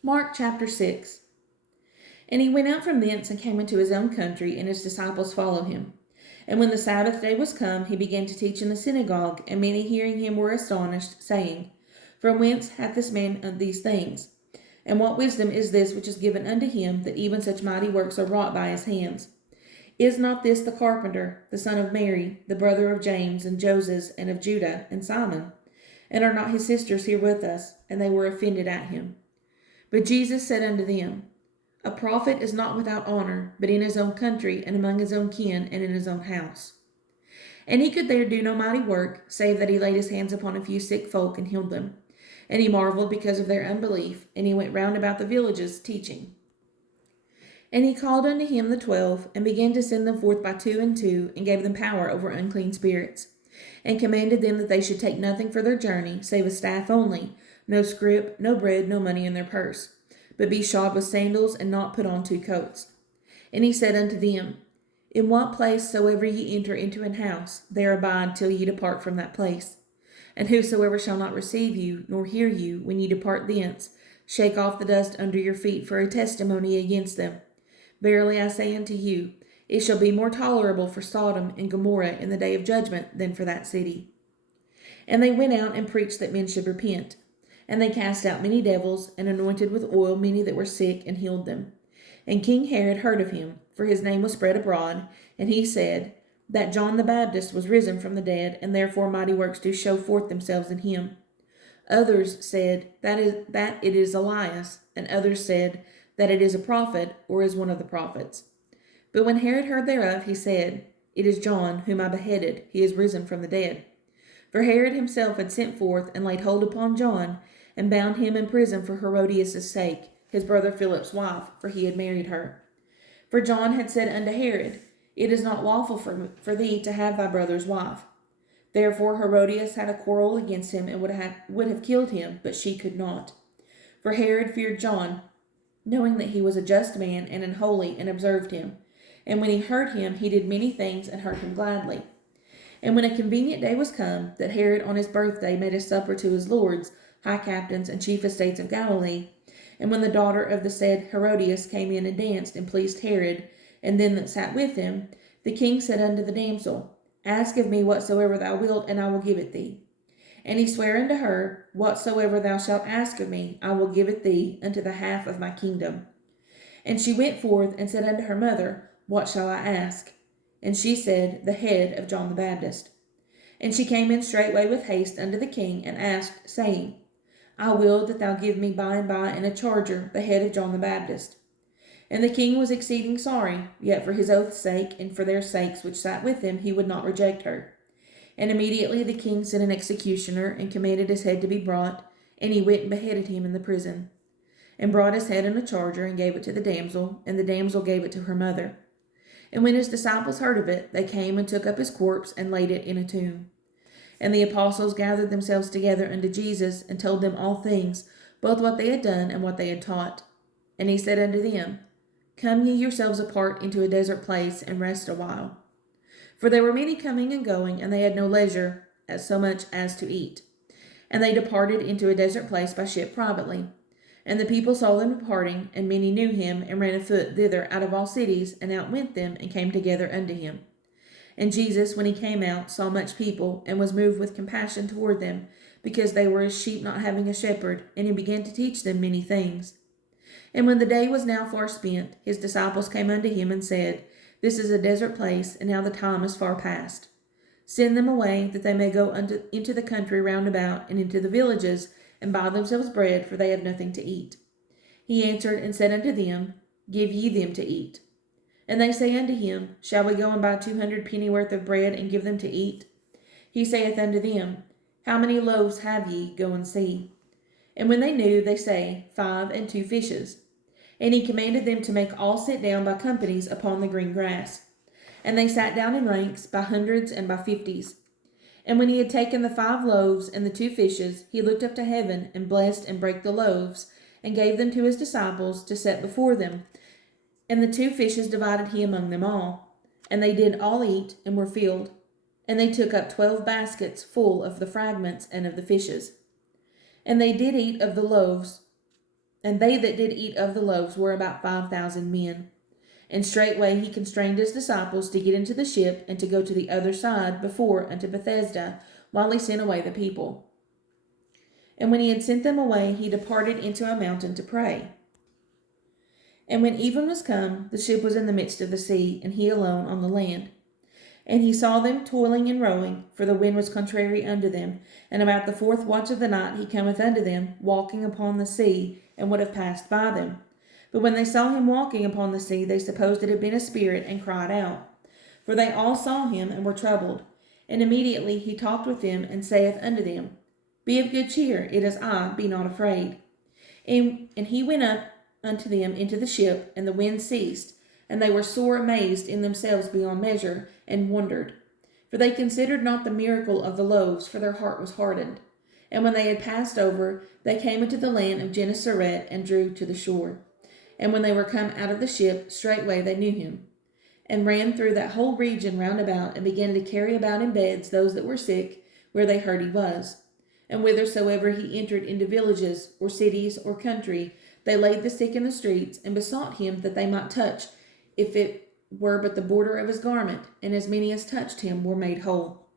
Mark chapter 6. And he went out from thence and came into his own country, and his disciples followed him. And when the Sabbath day was come, he began to teach in the synagogue, and many hearing him were astonished, saying, From whence hath this man these things? And what wisdom is this which is given unto him, that even such mighty works are wrought by his hands? Is not this the carpenter, the son of Mary, the brother of James, and Joses, and of Judah, and Simon? And are not his sisters here with us? And they were offended at him. But Jesus said unto them, A prophet is not without honor, but in his own country, and among his own kin, and in his own house. And he could there do no mighty work, save that he laid his hands upon a few sick folk and healed them. And he marveled because of their unbelief, and he went round about the villages teaching. And he called unto him the 12, and began to send them forth by 2 and 2, and gave them power over unclean spirits, and commanded them that they should take nothing for their journey, save a staff only, no scrip, no bread, no money in their purse, but be shod with sandals, and not put on 2 coats. And he said unto them, In what place soever ye enter into an house, there abide till ye depart from that place. And whosoever shall not receive you, nor hear you, when ye depart thence, shake off the dust under your feet for a testimony against them. Verily I say unto you, it shall be more tolerable for Sodom and Gomorrah in the day of judgment than for that city. And they went out and preached that men should repent. And they cast out many devils, and anointed with oil many that were sick, and healed them. And King Herod heard of him, for his name was spread abroad, and he said, That John the Baptist was risen from the dead, and therefore mighty works do show forth themselves in him. Others said, that it is Elias, and others said, that it is a prophet, or is one of the prophets. But when Herod heard thereof, he said, It is John, whom I beheaded, he is risen from the dead. For Herod himself had sent forth, and laid hold upon John, and bound him in prison for Herodias' sake, his brother Philip's wife, for he had married her. For John had said unto Herod, It is not lawful for thee to have thy brother's wife. Therefore Herodias had a quarrel against him, and would have killed him, but she could not. For Herod feared John, knowing that he was a just man and an holy, and observed him. And when he heard him, he did many things, and heard him gladly. And when a convenient day was come, that Herod on his birthday made a supper to his lords, high captains, and chief estates of Galilee, and when the daughter of the said Herodias came in and danced, and pleased Herod, and them that sat with him, the king said unto the damsel, Ask of me whatsoever thou wilt, and I will give it thee. And he sware unto her, Whatsoever thou shalt ask of me, I will give it thee unto the half of my kingdom. And she went forth, and said unto her mother, What shall I ask? And she said, The head of John the Baptist. And she came in straightway with haste unto the king, and asked, saying, I will that thou give me by and by in a charger the head of John the Baptist. And the king was exceeding sorry, yet for his oath's sake, and for their sakes which sat with him, he would not reject her. And immediately the king sent an executioner, and commanded his head to be brought, and he went and beheaded him in the prison, and brought his head in a charger, and gave it to the damsel, and the damsel gave it to her mother. And when his disciples heard of it, they came and took up his corpse, and laid it in a tomb. And the apostles gathered themselves together unto Jesus, and told them all things, both what they had done and what they had taught. And he said unto them, Come ye yourselves apart into a desert place, and rest a while. For there were many coming and going, and they had no leisure as so much as to eat. And they departed into a desert place by ship privately. And the people saw them departing, and many knew him, and ran afoot thither out of all cities, and outwent them, and came together unto him. And Jesus, when he came out, saw much people, and was moved with compassion toward them, because they were as sheep not having a shepherd, and he began to teach them many things. And when the day was now far spent, his disciples came unto him, and said, This is a desert place, and now the time is far past. Send them away, that they may go into the country round about, and into the villages, and buy themselves bread, for they have nothing to eat. He answered and said unto them, Give ye them to eat. And they say unto him, Shall we go and buy 200 pennyworth of bread, and give them to eat? He saith unto them, How many loaves have ye? Go and see. And when they knew, they say, 5 and 2 fishes. And he commanded them to make all sit down by companies upon the green grass. And they sat down in ranks, by hundreds and by 50s. And when he had taken the 5 loaves and the 2 fishes, he looked up to heaven, and blessed and brake the loaves, and gave them to his disciples to set before them. And the 2 fishes divided he among them all. And they did all eat, and were filled. And they took up 12 baskets full of the fragments and of the fishes. And they did eat of the loaves, And they that did eat of the loaves were about 5,000 men. And straightway he constrained his disciples to get into the ship and to go to the other side before unto Bethsaida, while he sent away the people. And when he had sent them away, he departed into a mountain to pray. And when even was come, the ship was in the midst of the sea, and he alone on the land. And he saw them toiling and rowing, for the wind was contrary unto them. And about the 4th watch of the night he cometh unto them, walking upon the sea, and would have passed by them. But when they saw him walking upon the sea, they supposed it had been a spirit, and cried out. For they all saw him, and were troubled. And immediately he talked with them, and saith unto them, Be of good cheer, it is I, be not afraid. And he went up unto them into the ship, and the wind ceased. And they were sore amazed in themselves beyond measure, and wondered. For they considered not the miracle of the loaves, for their heart was hardened. And when they had passed over, they came into the land of Gennesaret, and drew to the shore. And when they were come out of the ship, straightway they knew him, and ran through that whole region round about, and began to carry about in beds those that were sick, where they heard he was. And whithersoever he entered into villages, or cities, or country, they laid the sick in the streets, and besought him that they might touch, if it were but the border of his garment, and as many as touched him were made whole.